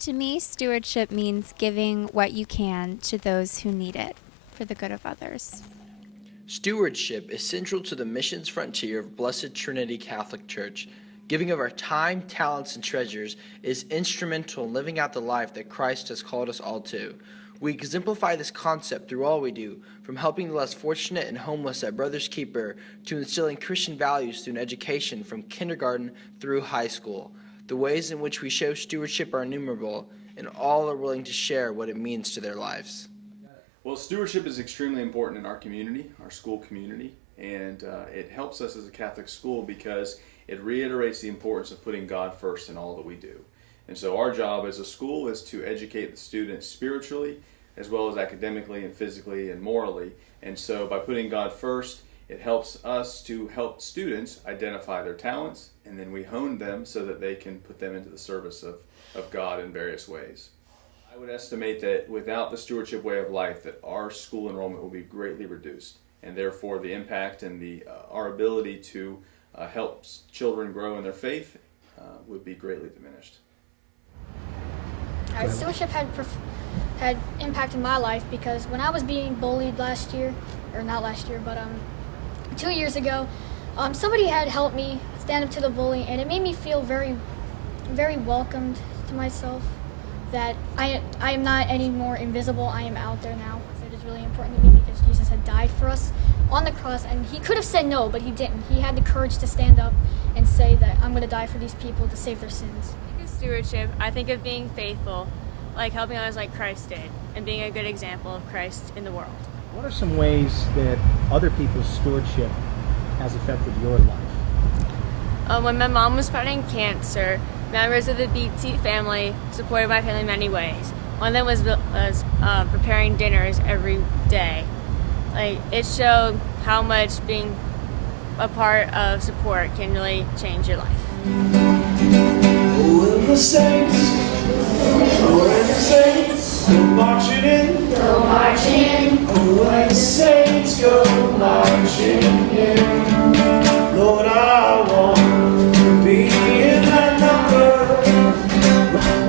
To me, stewardship means giving what you can to those who need it for the good of others. Stewardship is central to the missions frontier of Blessed Trinity Catholic Church. Giving of our time, talents, and treasures is instrumental in living out the life that Christ has called us all to. We exemplify this concept through all we do, from helping the less fortunate and homeless at Brother's Keeper to instilling Christian values through an education from kindergarten through high school. The ways in which we show stewardship are innumerable, and all are willing to share what it means to their lives. Well, stewardship is extremely important in our community, our school community, and it helps us as a Catholic school because it reiterates the importance of putting God first in all that we do. And so our job as a school is to educate the students spiritually, as well as academically and physically and morally. And so by putting God first, it helps us to help students identify their talents, and then we hone them so that they can put them into the service of God in various ways. I would estimate that without the stewardship way of life, that our school enrollment will be greatly reduced, and therefore the impact and our ability to help children grow in their faith would be greatly diminished. Stewardship had impact in my life because when I was being bullied last year, or not last year, but 2 years ago, somebody had helped me stand up to the bully, and it made me feel very, very welcomed to myself, that I am not any more invisible. I am out there now. It is really important to me because Jesus had died for us on the cross, and he could have said no, but he didn't. He had the courage to stand up and say that I'm going to die for these people to save their sins. I think of stewardship, I think of being faithful, like helping others like Christ did, and being a good example of Christ in the world. What are some ways that other people's stewardship has affected your life? When my mom was fighting cancer, members of the BT family supported my family in many ways. One of them was preparing dinners every day. It showed how much being a part of support can really change your life. Oh, when the saints go marching in, Go marching in. oh, when the saints go marching in, Lord, I want to be in that number.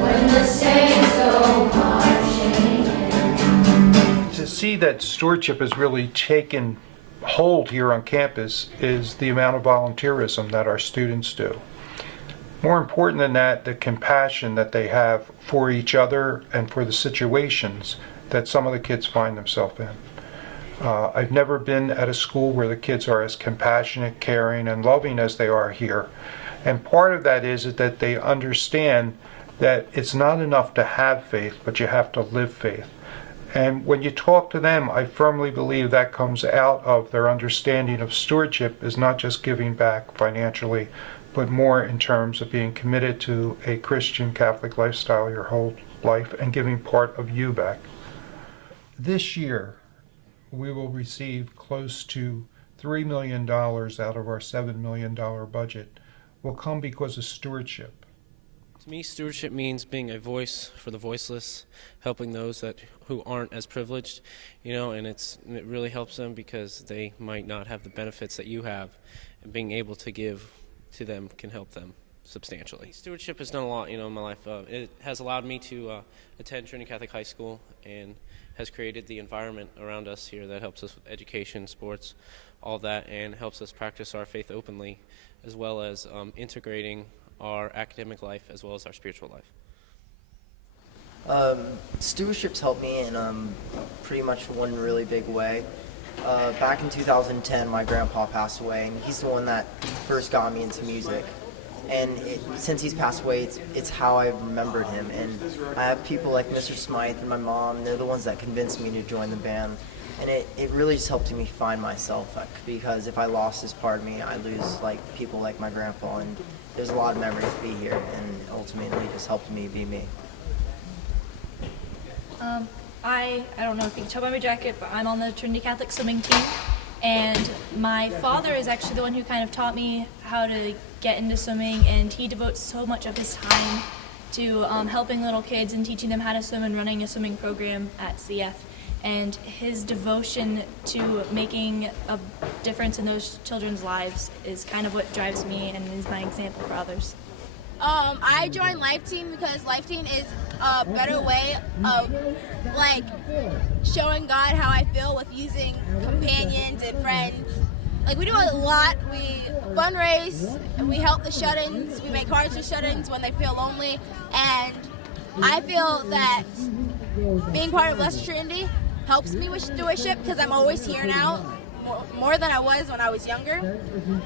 When the saints go marching in. To see that stewardship has really taken hold here on campus is the amount of volunteerism that our students do. More important than that, the compassion that they have for each other and for the situations that some of the kids find themselves in. I've never been at a school where the kids are as compassionate, caring, and loving as they are here. And part of that is that they understand that it's not enough to have faith, but you have to live faith. And when you talk to them, I firmly believe that comes out of their understanding of stewardship is not just giving back financially, but more in terms of being committed to a Christian Catholic lifestyle your whole life and giving part of you back. This year, we will receive close to $3 million out of our $7 million budget will come because of stewardship. To me, stewardship means being a voice for the voiceless, helping those who aren't as privileged, and it really helps them because they might not have the benefits that you have, and being able to give to them can help them substantially. Stewardship has done a lot, in my life. It has allowed me to attend Trinity Catholic High School and has created the environment around us here that helps us with education, sports, all that, and helps us practice our faith openly, as well as integrating our academic life as well as our spiritual life. Stewardship's helped me in pretty much one really big way. Back in 2010, my grandpa passed away, and he's the one that first got me into music. And since he's passed away, it's how I remembered him. And I have people like Mr. Smythe and my mom, they're the ones that convinced me to join the band. And it really just helped me find myself, because if I lost this part of me, I lose people like my grandpa. And there's a lot of memories to be here, and ultimately it just helped me be me. I don't know if you can tell by my jacket, but I'm on the Trinity Catholic swimming team, and my father is actually the one who kind of taught me how to get into swimming, and he devotes so much of his time to helping little kids and teaching them how to swim and running a swimming program at CF. And his devotion to making a difference in those children's lives is kind of what drives me and is my example for others. I joined Life Team because Life Team is a better way of like showing God how I feel with using companions and friends. Like we do a lot. We fundraise, we help the shut-ins, we make cards for shut-ins when they feel lonely, and I feel that being part of Blessed Trinity helps me with stewardship because I'm always here now, more than I was when I was younger.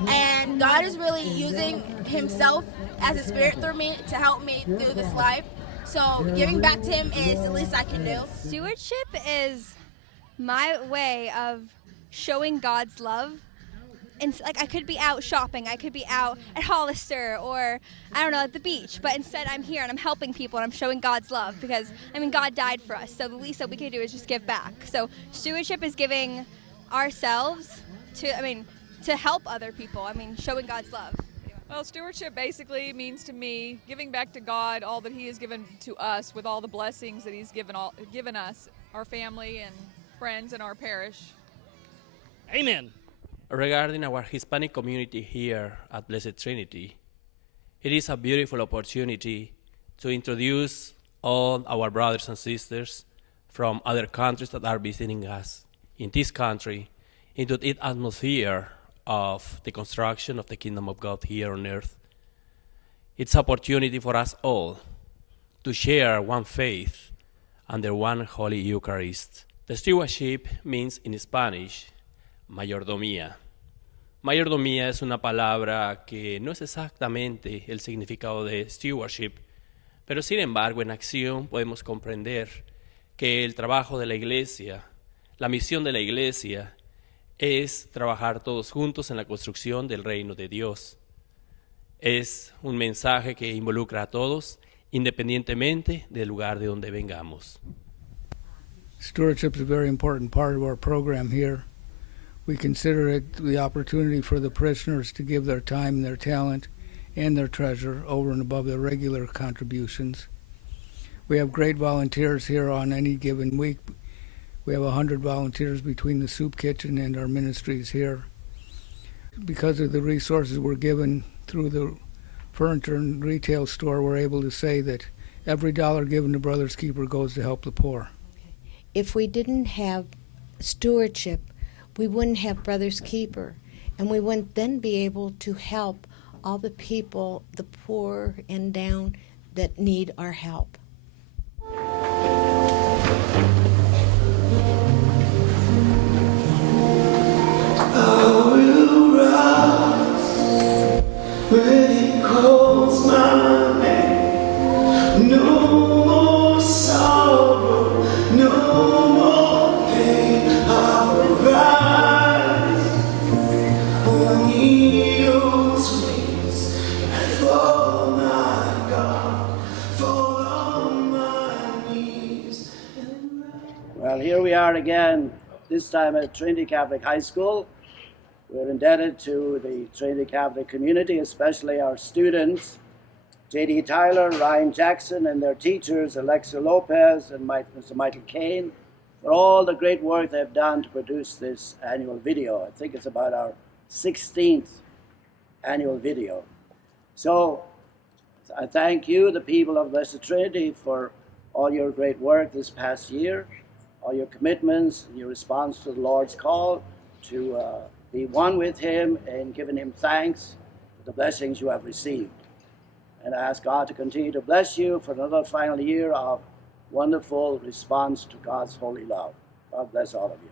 And God is really using himself as a spirit through me to help me through this life. So giving back to him is the least I can do. Stewardship is my way of showing God's love. And like I could be out shopping, I could be out at Hollister or I don't know, at the beach, but instead I'm here and I'm helping people and I'm showing God's love because God died for us, so the least that we can do is just give back. So stewardship is giving ourselves to help other people. Showing God's love. Well, stewardship basically means to me giving back to God all that He has given to us with all the blessings that He's given us, our family and friends and our parish. Amen. Regarding our Hispanic community here at Blessed Trinity, it is a beautiful opportunity to introduce all our brothers and sisters from other countries that are visiting us in this country into the atmosphere of the construction of the kingdom of God here on earth. It's an opportunity for us all to share one faith under one Holy Eucharist. The stewardship means in Spanish, mayordomía. Mayordomía es una palabra que no es exactamente el significado de stewardship, pero sin embargo en acción podemos comprender que el trabajo de la iglesia, la misión de la iglesia, es trabajar todos juntos en la construcción del reino de Dios. Es un mensaje que involucra a todos, independientemente del lugar de donde vengamos. Stewardship is a very important part of our program here. We consider it the opportunity for the parishioners to give their time, their talent, and their treasure over and above their regular contributions. We have great volunteers here on any given week. We have 100 volunteers between the soup kitchen and our ministries here. Because of the resources we're given through the furniture and retail store, we're able to say that every dollar given to Brothers Keeper goes to help the poor. If we didn't have stewardship, we wouldn't have Brothers Keeper, and we wouldn't then be able to help all the people, the poor and down, that need our help. I will rise when it calls my name. No more sorrow, no more pain. I will rise on eagle's wings and fall, my God, fall on my knees. Well, here we are again, this time at Trinity Catholic High School. We're indebted to the Trinity Catholic community, especially our students, J.D. Tyler, Ryan Jackson, and their teachers, Alexa Lopez and Mr. Michael Kane, for all the great work they've done to produce this annual video. I think it's about our 16th annual video. So I thank you, the people of Blessed Trinity, for all your great work this past year, all your commitments, your response to the Lord's call to be one with Him and giving Him thanks for the blessings you have received. And I ask God to continue to bless you for another final year of wonderful response to God's holy love. God bless all of you.